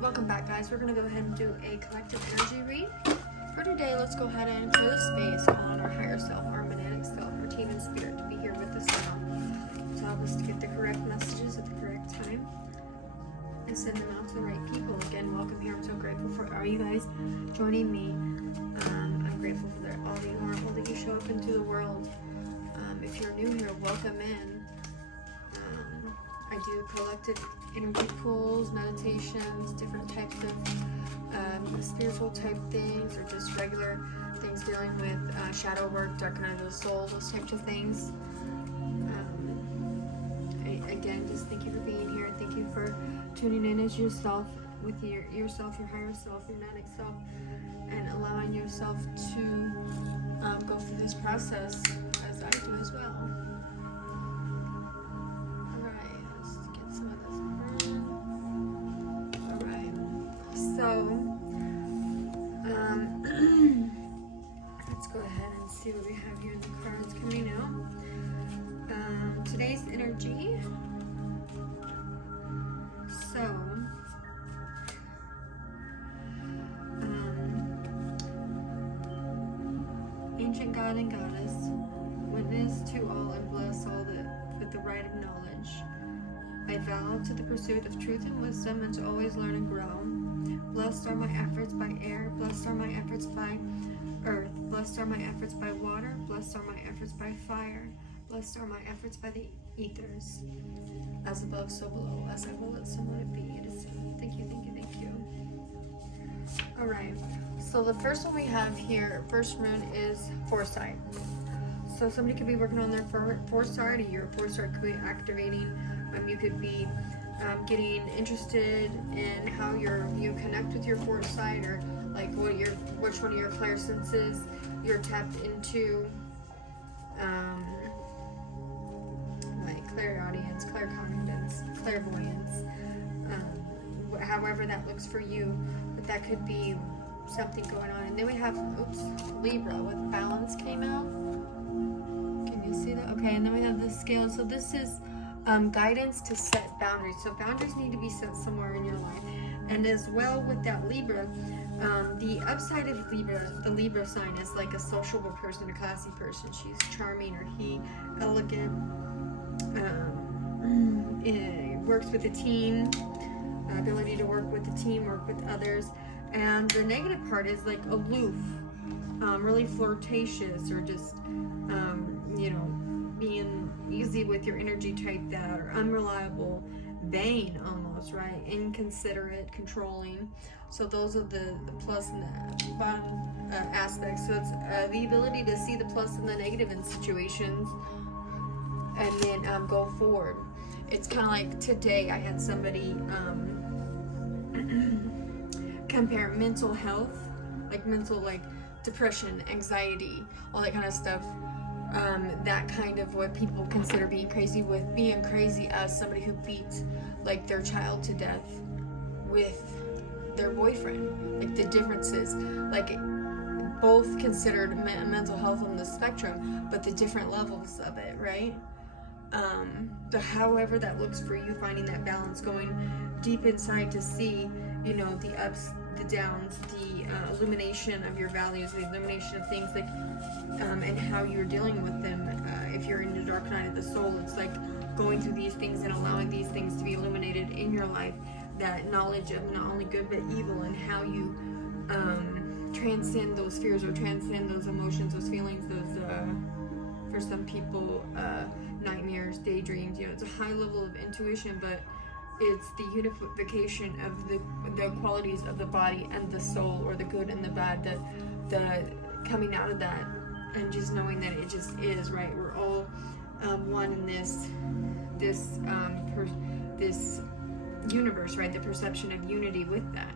Welcome back, guys. We're going to go ahead and do a collective energy read. For today, let's go ahead and clear the space on our higher self, our magnetic self, our team and spirit to be here with us now. To help us to get the correct messages at the correct time and send them out to the right people. Again, welcome here. I'm so grateful for all you guys joining me. I'm grateful for all the normal that you show up into the world. If you're new here, welcome in. I do collective energy pools, meditations, different types of spiritual type things, or just regular things dealing with shadow work, dark night of the soul, those types of things. Again, just thank you for being here. Thank you for tuning in as yourself, with yourself, your higher self, your magnetic self, and allowing yourself to go through this process as I do as well. So, let's go ahead and see what we have here in the cards coming out. Today's energy. So, ancient god and goddess, witness to all and bless all with the right of knowledge. I vow to the pursuit of truth and wisdom and to always learn and grow. Blessed are my efforts by air, blessed are my efforts by earth, blessed are my efforts by water, blessed are my efforts by fire, blessed are my efforts by the ethers. As above, so below, as I will it, so let it be. It is so. Thank you, thank you, thank you. Alright, so the first one we have here, first rune, is foresight. So somebody could be working on their foresight, or your foresight could be activating. You could be getting interested in how you connect with your foresight, or like which one of your clairsenses you're tapped into, like clairaudience, claircognizance, clairvoyance, however that looks for you, but that could be something going on. And then we have Libra with balance came out. Can you see that? Okay, and then we have the scale. So this is guidance to set boundaries. So boundaries need to be set somewhere in your life. And as well with that Libra, the upside of Libra, the Libra sign, is like a sociable person, a classy person. She's charming, or he, elegant, works with a team, ability to work with the team, work with others. And the negative part is like aloof, really flirtatious, or just, being easy with your energy type, that are unreliable, vain almost, right? Inconsiderate, controlling. So those are the plus and the bottom aspects. So it's the ability to see the plus and the negative in situations, and then go forward. It's kind of like today I had somebody compare mental health, like depression, anxiety, all that kind of stuff. That kind of what people consider being crazy, with being crazy as somebody who beats like their child to death with their boyfriend. Like the differences, like both considered mental health on the spectrum, but the different levels of it, right? So however that looks for you, finding that balance, going deep inside to see, the ups, the downs, the illumination of your values, the illumination of things, like and how you're dealing with them. If you're in the dark night of the soul, it's like going through these things and allowing these things to be illuminated in your life, that knowledge of not only good but evil, and how you transcend those fears, or transcend those emotions, those feelings, those for some people nightmares, daydreams. It's a high level of intuition, but it's the unification of the qualities of the body and the soul, or the good and the bad, the coming out of that, and just knowing that it just is, right? We're all one in this universe, right? The perception of unity with that.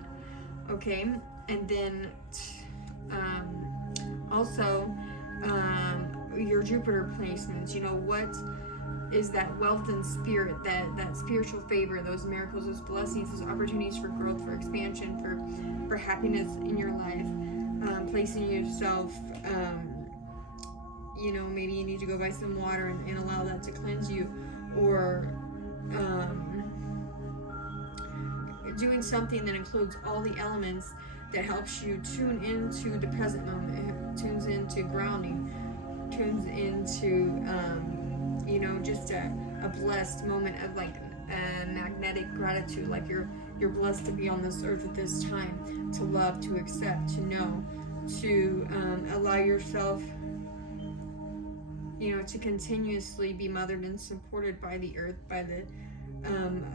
Okay, and then also your Jupiter placements. What is that wealth and spirit, that spiritual favor, those miracles, those blessings, those opportunities for growth, for expansion, for happiness in your life, placing yourself, maybe you need to go buy some water and allow that to cleanse you, or doing something that includes all the elements that helps you tune into the present moment. It tunes into grounding, tunes into just a blessed moment of like a magnetic gratitude, like you're blessed to be on this earth at this time, to love, to accept, to know, to allow yourself to continuously be mothered and supported by the earth, by the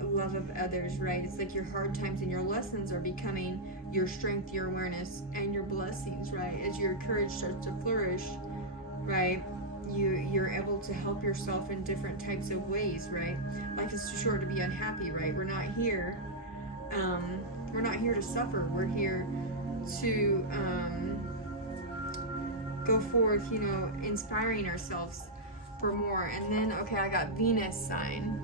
love of others, right? It's like your hard times and your lessons are becoming your strength, your awareness, and your blessings, right? As your courage starts to flourish, right? You're able to help yourself in different types of ways, right? Life is too short to be unhappy, right? We're not here to suffer. We're here to go forth, inspiring ourselves for more. And then, okay, I got Venus sign.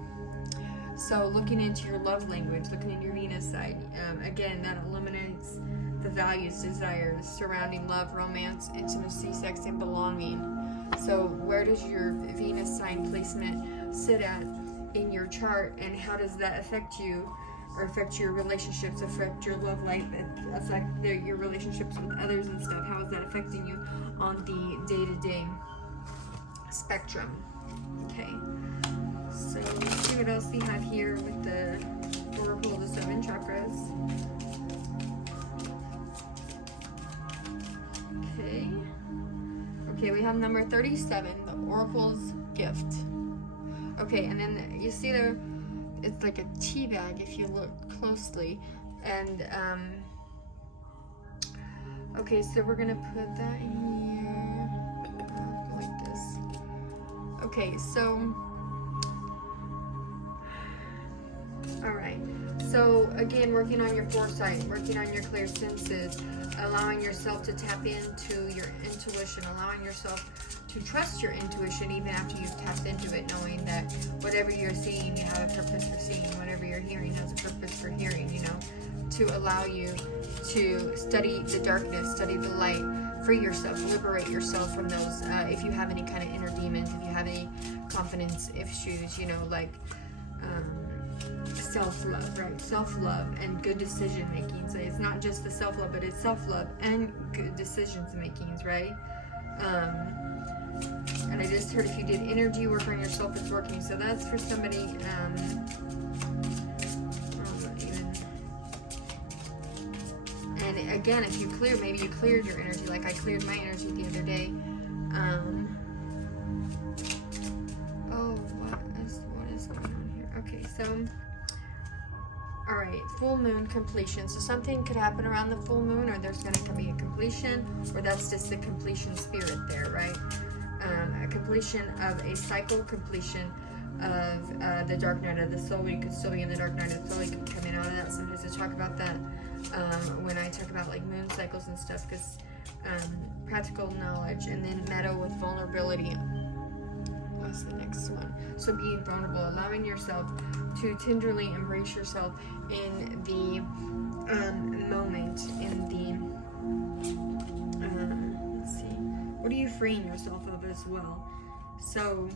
So looking into your love language, looking in your Venus side, again, that eliminates the values, desires surrounding love, romance, intimacy, sex, and belonging. So where does your Venus sign placement sit at in your chart, and how does that affect you, or affect your relationships, affect your love life, affect your relationships with others and stuff? How is that affecting you on the day-to-day spectrum? Okay, so let's see what else we have here with the Oracle of the 7 chakras. Okay, we have number 37, the Oracle's gift. Okay, and then you see there, it's like a tea bag if you look closely. And, okay, so we're gonna put that in here, like this. Okay, so, all right. So again, working on your foresight, working on your clear senses, allowing yourself to tap into your intuition, allowing yourself to trust your intuition even after you've tapped into it, knowing that whatever you're seeing, you have a purpose for seeing, whatever you're hearing has a purpose for hearing, to allow you to study the darkness, study the light, free yourself, liberate yourself from those, if you have any kind of inner demons, if you have any confidence issues, self-love, right? Self-love and good decision making. So it's not just the self-love, but it's self-love and good decisions makings, right? And I just heard if you did energy work on yourself, it's working. So that's for somebody, and again, if you clear, maybe you cleared your energy, like I cleared my energy the other day. What is going on here? Okay, so all right, full moon completion. So something could happen around the full moon, or there's going to be a completion, or that's just the completion spirit there, right? A completion of a cycle, completion of the dark night of the soul. You could still be in the dark night of the soul. You could come in out of that. Sometimes I talk about that when I talk about like moon cycles and stuff, because practical knowledge, and then meadow with vulnerability. What's the next one? So being vulnerable, allowing yourself to tenderly embrace yourself in the moment, in the let's see, what are you freeing yourself of as well? So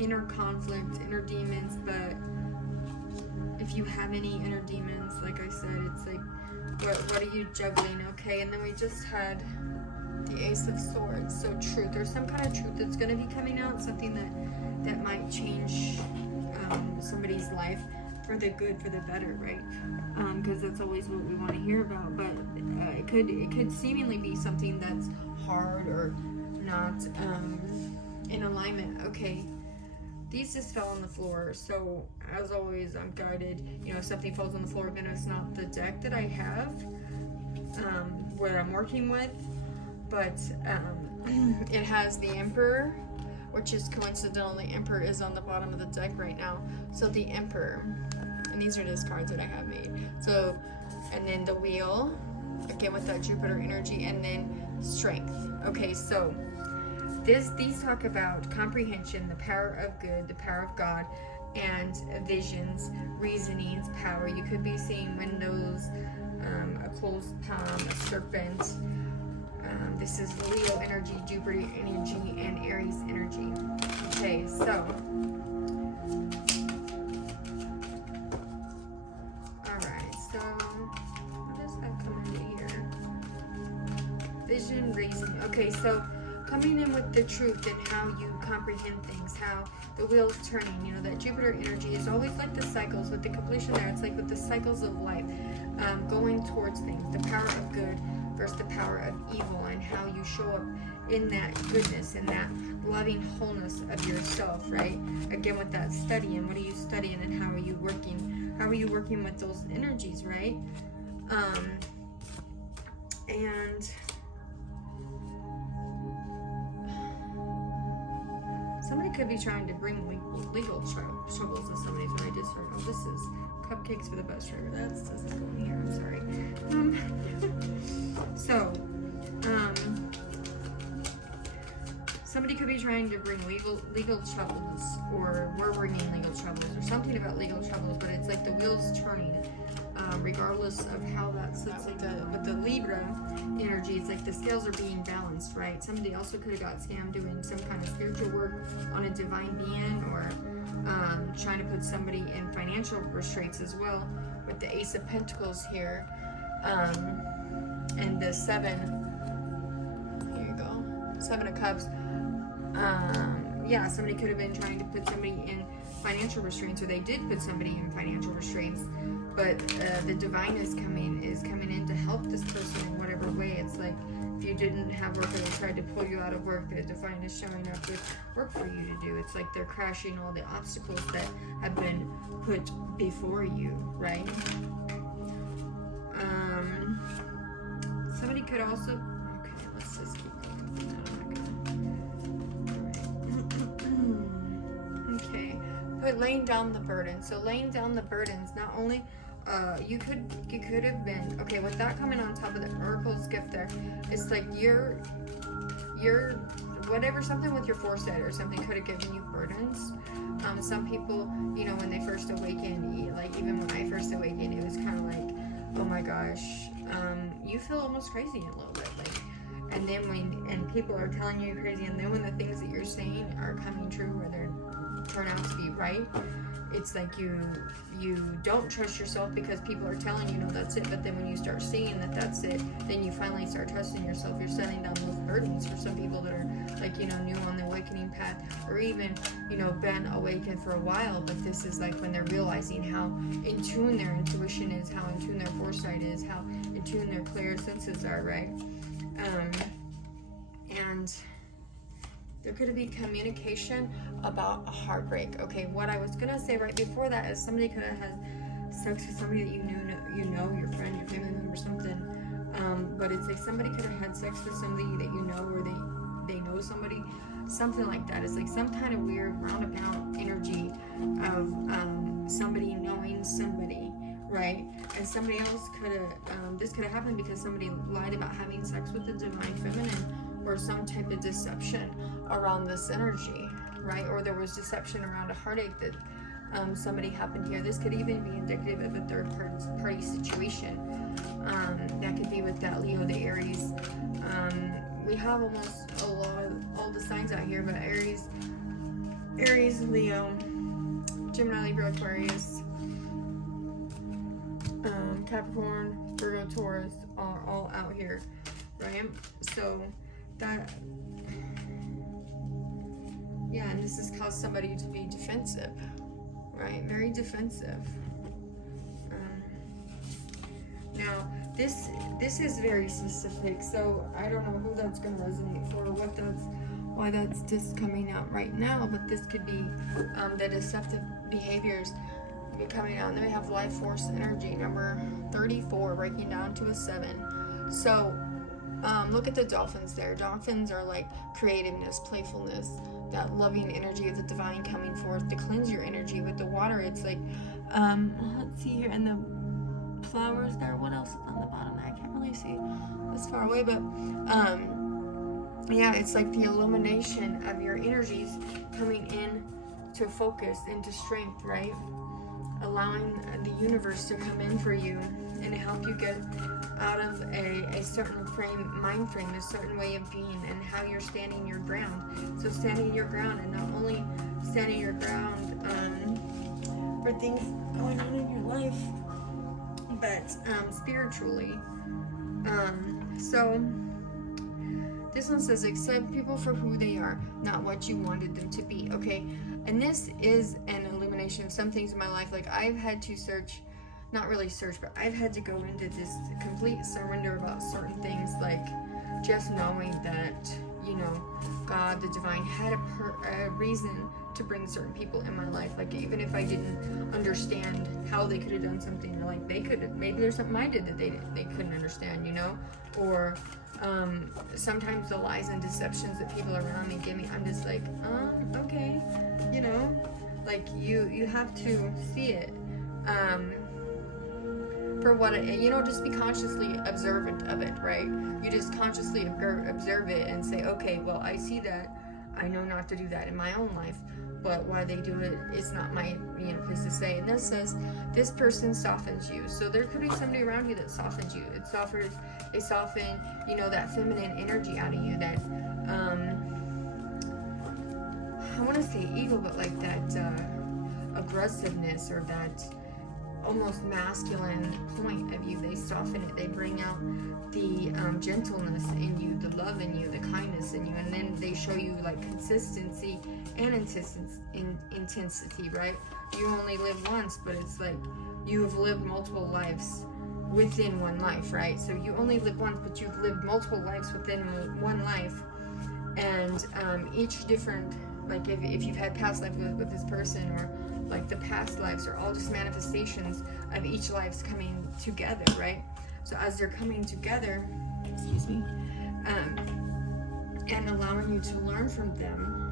inner conflict, inner demons, but if you have any inner demons, like I said, it's like what are you juggling? Okay, and then we just had the Ace of Swords. So truth, there's some kind of truth that's going to be coming out, something that might change somebody's life for the good, for the better, right? Because that's always what we want to hear about. But it could seemingly be something that's hard or not in alignment. Okay, these just fell on the floor. So as always, I'm guided. If something falls on the floor, even if it's not the deck that I have, where I'm working with, but it has the Emperor, which is coincidentally, Emperor is on the bottom of the deck right now. So the Emperor, and these are just cards that I have made. So, and then the Wheel, again with that Jupiter energy, and then Strength. Okay, so these talk about comprehension, the power of good, the power of God, and visions, reasonings, power. You could be seeing windows, a closed palm, a serpent. This is Leo energy, Jupiter energy, and Aries energy. Okay, so alright, so vision raising. Okay, so coming in with the truth and how you comprehend things, how the wheel's turning. You know, that Jupiter energy is always like the cycles with the completion there. It's like with the cycles of life, going towards things, the power of good versus the power of evil, and how you show up in that goodness and that loving wholeness of yourself, right? Again, with that studying, what are you studying and how are you working? How are you working with those energies, right? And somebody could be trying to bring legal troubles to somebody's when I just heard, oh, this is cupcakes for the bus driver. That doesn't go in here, I'm sorry. Somebody could be trying to bring legal troubles, or we're bringing legal troubles, or something about legal troubles, but it's like the wheels turning, regardless of how that sits. Like with the Libra energy, it's like the scales are being balanced, right? Somebody also could have got scammed doing some kind of spiritual work on a divine being, or trying to put somebody in financial restraints as well, with the Ace of Pentacles here, and the Seven. Here you go, Seven of Cups. Yeah, somebody could have been trying to put somebody in financial restraints, or they did put somebody in financial restraints, but the divine is coming in to help this person in whatever way. It's like if you didn't have work, or they tried to pull you out of work, the divine is showing up with work for you to do. It's like they're crashing all the obstacles that have been put before you, right? Somebody could also, okay, let's just keep going. Okay, but laying down the burden. So laying down the burdens, not only you could have been, okay, with that coming on top of the Oracle's gift there, it's like you're whatever, something with your foresight or something could have given you burdens. Some people, you know, when they first awaken, like even when I first awakened, it was kind of like, oh my gosh, you feel almost crazy a little bit, like, and then when people are telling you you're crazy, and then when the things that you're saying are coming true, or they turn out to be right, it's like you don't trust yourself because people are telling you, no, that's it. But then when you start seeing that that's it, then you finally start trusting yourself. You're setting down those burdens. For some people that are like, you know, new on the awakening path, or even, you know, been awakened for a while, but this is like when they're realizing how in tune their intuition is, how in tune their foresight is, how in tune their clear senses are, right? And there could be communication about a heartbreak. Okay, what I was gonna say right before that is somebody could have had sex with somebody that you know, your friend, your family member, something. But it's like somebody could have had sex with somebody that you know, or they know somebody, something like that. It's like some kind of weird roundabout energy of somebody knowing somebody, right? And somebody else could have, this could have happened because somebody lied about having sex with the divine feminine, or some type of deception around this energy, right? Or there was deception around a heartache that somebody happened here. This could even be indicative of a third party situation. That could be with that Leo, the Aries. We have almost all the signs out here, but Aries, Leo, Gemini, Libra, Aquarius, Capricorn, Virgo, Taurus are all out here, right? So that, yeah, and this has caused somebody to be defensive, right? Very defensive. Now, this is very specific, so I don't know who that's going to resonate for, or why that's just coming out right now, but this could be the deceptive behaviors coming out. And then we have life force energy, number 34, breaking down to a 7. So, look at the dolphins there. Dolphins are like creativeness, playfulness, that loving energy of the divine coming forth to cleanse your energy with the water. It's like, let's see here, and the flowers there. What else is on the bottom there? I can't really see this far away, but yeah, it's like the illumination of your energies coming in to focus, into strength, right? Allowing the universe to come in for you and help you get out of a certain mind frame, a certain way of being, and how you're standing your ground. So standing your ground, and not only standing your ground for things going on in your life, but spiritually. So This one says, accept people for who they are, not what you wanted them to be, okay? And this is an illumination of some things in my life. Like, I've had to search, not really search, but I've had to go into this complete surrender about certain things, like just knowing that, you know, God, the divine, had a reason to bring certain people in my life. Like, even if I didn't understand how they could have done something, or like they could have, maybe there's something I did that they couldn't understand, you know? Or sometimes the lies and deceptions that people around me give me, I'm just like, okay, you know? Like, you have to see it for what it, you know, just be consciously observant of it, right? You just consciously observe it and say, okay, well, I see that. I know not to do that in my own life, but why they do it, it's not my, you know, place to say. And this says, this person softens you. So there could be somebody around you that softens you. They soften, you know, that feminine energy out of you, that, I want to say ego, but like that aggressiveness, or that almost masculine point of you. They soften it. They bring out the gentleness in you, the love in you, the kindness in you, and then they show you like consistency and intensity, right? You only live once, but it's like you have lived multiple lives within one life, right? So you only live once, but you've lived multiple lives within one life, and each different, like if you've had past life with this person, or like the past lives are all just manifestations of each life's coming together, right? So as they're coming together, excuse me, and allowing you to learn from them,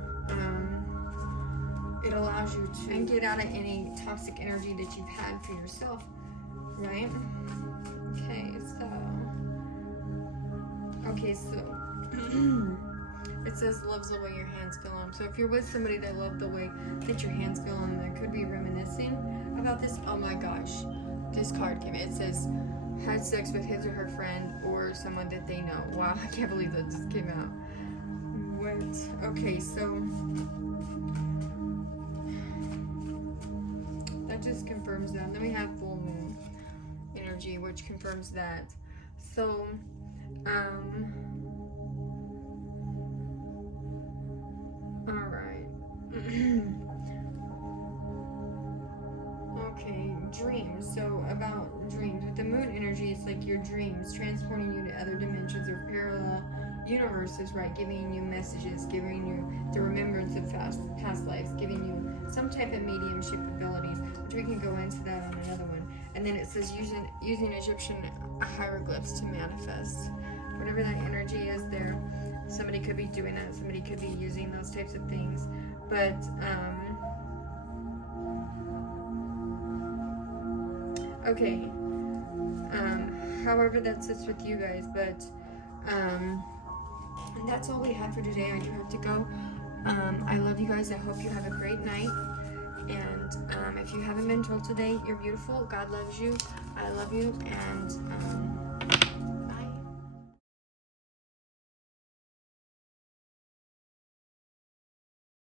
it allows you to get out of any toxic energy that you've had for yourself, right? Okay, so it says loves the way your hands feel on them. So if you're with somebody that loves the way that your hands feel on them, that could be reminiscing about this. Oh my gosh, this card came in. It says had sex with his or her friend or someone that they know. Wow, I can't believe that just came out. What? Okay, so that just confirms that. Then we have full moon energy, which confirms that. So alright. Okay, dreams. So about dreams. With the moon energy, it's like your dreams, transporting you to other dimensions or parallel universes, right? Giving you messages, giving you the remembrance of past lives, giving you some type of mediumship abilities, which we can go into that on another one. And then it says using Egyptian hieroglyphs to manifest. Whatever that energy is there, somebody could be doing that, somebody could be using those types of things. But okay, however that sits with you guys, but and that's all we have for today. I do have to go. I love you guys. I hope you have a great night. And if you haven't been told today, you're beautiful. God loves you. I love you. And